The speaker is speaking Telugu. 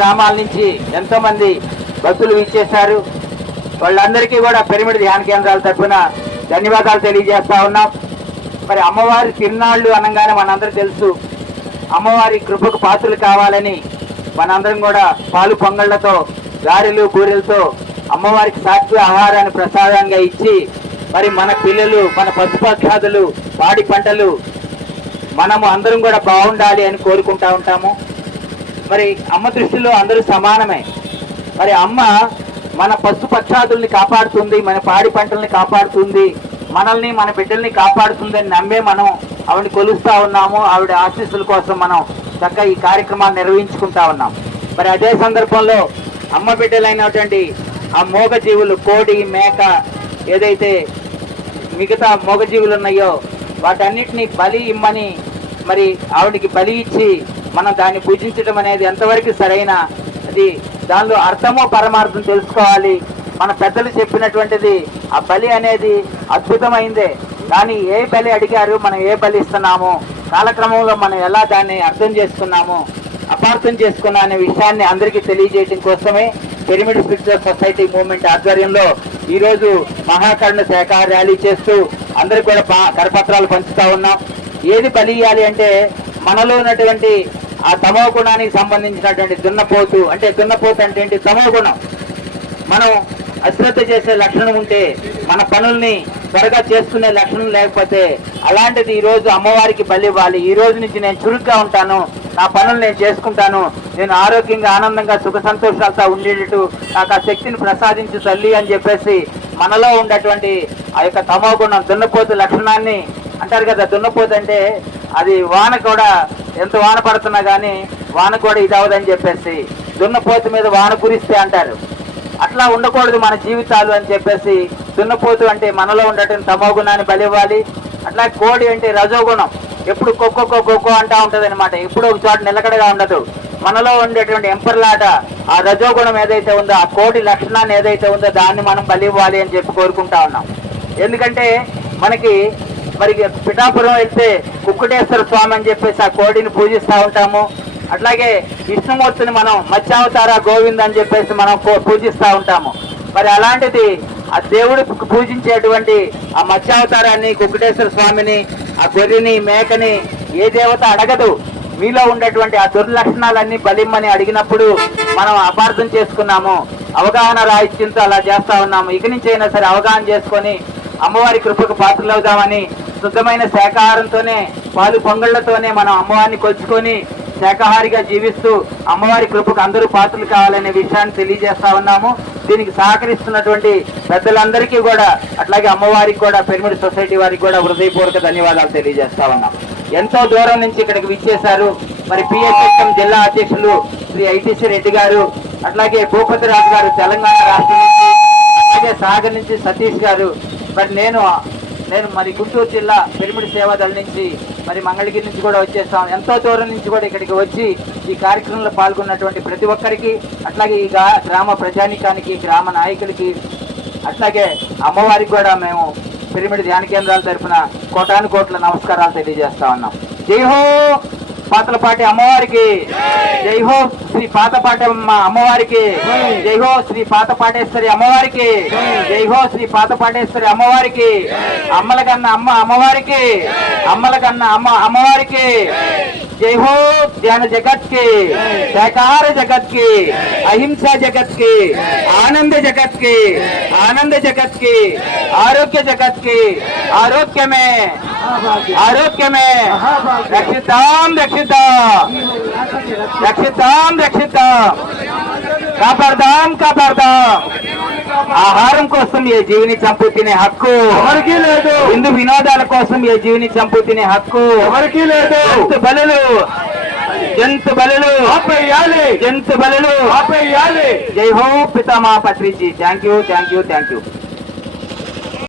గ్రామాల నుంచి ఎంతో మంది భక్తులు ఇచ్చేశారు. వాళ్ళందరికీ కూడా పిరమిడ్ ధ్యాన కేంద్రాల తరఫున ధన్యవాదాలు తెలియజేస్తా ఉన్నాం. మరి అమ్మవారి తిరునాళ్ళు అనగానే మనందరూ తెలుసు, అమ్మవారి కృపకు పాత్రలు కావాలని మనందరం కూడా పాలు పొంగళ్లతో గారెలు బూరెలతో అమ్మవారికి సాత్విక ఆహారాన్ని ప్రసాదంగా ఇచ్చి మరి మన పిల్లలు, మన పశుపక్షాదులు, పాడి పంటలు మనము అందరం కూడా బాగుండాలి అని కోరుకుంటా ఉంటాము. మరి అమ్మ దృష్టిలో అందరూ సమానమే. మరి అమ్మ మన పశుపక్షాదుల్ని కాపాడుతుంది, మన పాడి పంటల్ని కాపాడుతుంది, మనల్ని మన బిడ్డల్ని కాపాడుతుంది అని నమ్మే మనం ఆవిడని కొలుస్తూ ఉన్నాము. ఆవిడ ఆశీస్సుల కోసం మనం చక్కగా ఈ కార్యక్రమాన్ని నిర్వహించుకుంటా ఉన్నాం. మరి అదే సందర్భంలో అమ్మ బిడ్డలైనటువంటి ఆ మూగజీవులు, కోడి, మేక, ఏదైతే మిగతా మూగజీవులు ఉన్నాయో వాటన్నిటిని బలి ఇమ్మని మరి ఆవిడికి బలి ఇచ్చి మనం దాన్ని పూజించడం అనేది ఎంతవరకు సరైన అది, దానిలో అర్థమో పరమార్థం తెలుసుకోవాలి. మన పెద్దలు చెప్పినటువంటిది ఆ బలి అనేది అద్భుతమైందే, కానీ ఏ బలి అడిగారు, మనం ఏ బలి ఇస్తున్నాము, కాలక్రమంలో మనం ఎలా దాన్ని అర్థం చేసుకున్నాము, అపార్థం చేసుకున్నా అనే విషయాన్ని అందరికీ తెలియజేయడం కోసమే పిరమిడ్ స్పిరిచువల్ సొసైటీ మూవ్మెంట్ ఆధ్వర్యంలో ఈరోజు మహాకరుణ శాఖ ర్యాలీ చేస్తూ అందరికి కూడా కరపత్రాలు పంచుతా ఉన్నాం. ఏది బలి ఇవ్వాలి అంటే మనలో ఉన్నటువంటి ఆ తమో గుణానికి సంబంధించినటువంటి దున్నపోతు అంటే ఏంటి, తమో గుణం. మనం అశ్రద్ధ చేసే లక్షణం ఉంటే, మన పనుల్ని త్వరగా చేసుకునే లక్షణం లేకపోతే, అలాంటిది ఈరోజు అమ్మవారికి బలి ఇవ్వాలి. ఈ రోజు నుంచి నేను చురుగ్గా ఉంటాను, నా పనులు నేను చేసుకుంటాను, నేను ఆరోగ్యంగా ఆనందంగా సుఖ సంతోషాలతో ఉండేటట్టు నాకు ఆ శక్తిని ప్రసాదించు తల్లి అని చెప్పేసి మనలో ఉన్నటువంటి ఆ యొక్క తమో గుణం, దున్నపోతు లక్షణాన్ని అంటారు కదా. దున్నపోతు అంటే అది వాన కూడా ఎంత వాన పడుతున్నా కానీ వాన కూడా ఇది అవ్వదని చెప్పేసి దున్నపోతు మీద వాన కురిస్తే అంటారు. అట్లా ఉండకూడదు మన జీవితాలు అని చెప్పేసి దున్నపోతు అంటే మనలో ఉండేటువంటి తమో గుణాన్ని బలివ్వాలి. అట్లా కోడి అంటే రజోగుణం, ఎప్పుడు కొక్కో అంటా ఉంటుంది అనమాట, ఎప్పుడు ఒక చోట నిలకడగా ఉండదు. మనలో ఉండేటువంటి ఎంపర్లాట ఆ రజోగుణం ఏదైతే ఉందో, ఆ కోడి లక్షణాన్ని ఏదైతే ఉందో దాన్ని మనం బలివ్వాలి అని చెప్పి కోరుకుంటా ఉన్నాం. ఎందుకంటే మనకి మరి పిఠాపురం వెళ్తే కుక్కుటేశ్వర స్వామి అని చెప్పేసి ఆ కోడిని పూజిస్తూ ఉంటాము. అట్లాగే విష్ణుమూర్తిని మనం మత్స్యావతార గోవింద్ అని చెప్పేసి మనం పూజిస్తూ ఉంటాము. మరి అలాంటిది ఆ దేవుడు పూజించేటువంటి ఆ మత్స్యావతారాన్ని, కుక్కుటేశ్వర స్వామిని, ఆ గొర్రెని, మేకని ఏ దేవత అడగదు. మీలో ఉండేటువంటి ఆ దుర్లక్షణాలన్నీ బలిమ్మని అడిగినప్పుడు మనం అపార్థం చేసుకున్నాము, అవగాహన రాహిత్యంతో అలా చేస్తా ఉన్నాము. ఇక నుంచి అయినా సరే అవగాహన చేసుకొని అమ్మవారి కృపకు పాత్రలవుదామని శుద్ధమైన శాకాహారంతోనే, పాలు పొంగళ్లతోనే మనం అమ్మవారిని కొలుచుకొని శాకాహారిగా జీవిస్తూ అమ్మవారి కృపకు అందరూ పాత్రలు కావాలనే విషయాన్ని తెలియజేస్తా ఉన్నాము. దీనికి సహకరిస్తున్నటువంటి పెద్దలందరికీ కూడా, అట్లాగే అమ్మవారికి కూడా, పిరమిడ్ సొసైటీ వారికి కూడా హృదయపూర్వక ధన్యవాదాలు తెలియజేస్తా ఉన్నాం. ఎంతో దూరం నుంచి ఇక్కడికి విచ్చేశారు. మరి పిఎస్ఎస్ఎం జిల్లా అధ్యక్షులు శ్రీ ఐటీసీ రెడ్డి గారు, అట్లాగే భూపతి రాజు గారు తెలంగాణ రాష్ట్రం నుంచి, అలాగే సాగర్ నుంచి సతీష్ గారు, మరి నేను మరి గుంటూరు జిల్లా పిరమిడ్ సేవాదళ నుంచి, మరి మంగళగిరి నుంచి కూడా వచ్చేస్తాం. ఎంతో దూరం నుంచి కూడా ఇక్కడికి వచ్చి ఈ కార్యక్రమంలో పాల్గొన్నటువంటి ప్రతి ఒక్కరికి, అట్లాగే ఈ గ్రామ ప్రజానికానికి, గ్రామ నాయకులకి, అట్లాగే అమ్మవారికి కూడా మేము పిరమిడ్ ధ్యాన కేంద్రాల తరఫున కోటాను కోట్ల నమస్కారాలు తెలియజేస్తా ఉన్నాం. జై హో పాతలపాటి అమ్మవారికి, జై హో శ్రీ పాతపాటి అమ్మవారికి, జై హో శ్రీ పాతపాటేశ్వరి అమ్మవారికి, జై హో శ్రీ పాతపాటేశ్వరి అమ్మవారికి, అమ్మల కన్నా అమ్మ అమ్మవారికి, అమ్మల కన్నా అమ్మ అమ్మవారికి, जय हो ज्ञान जगत के, शाकाहार जगत के, अहिंसा जगत के, आनंद जगत के, आनंद जगत के, आरोग्य जगत के, आरोग्य में रक्षिताम रक्षिताम रक्षिताम रक्षिताम कापाडदाम कापाडदाम ఆహారం కోసం ఏ జీవిని చంపు తినే హక్కు ఎవరికీ లేదు. హిందూ వినోదాల కోసం ఏ జీవిని చంపు తినే హక్కు ఎవరికీ లేదు. జంతు బలులు ఆపేయాలి, జంతు బలులు ఆపేయాలి. జై హో పితామహ పత్రిజీ. Thank you.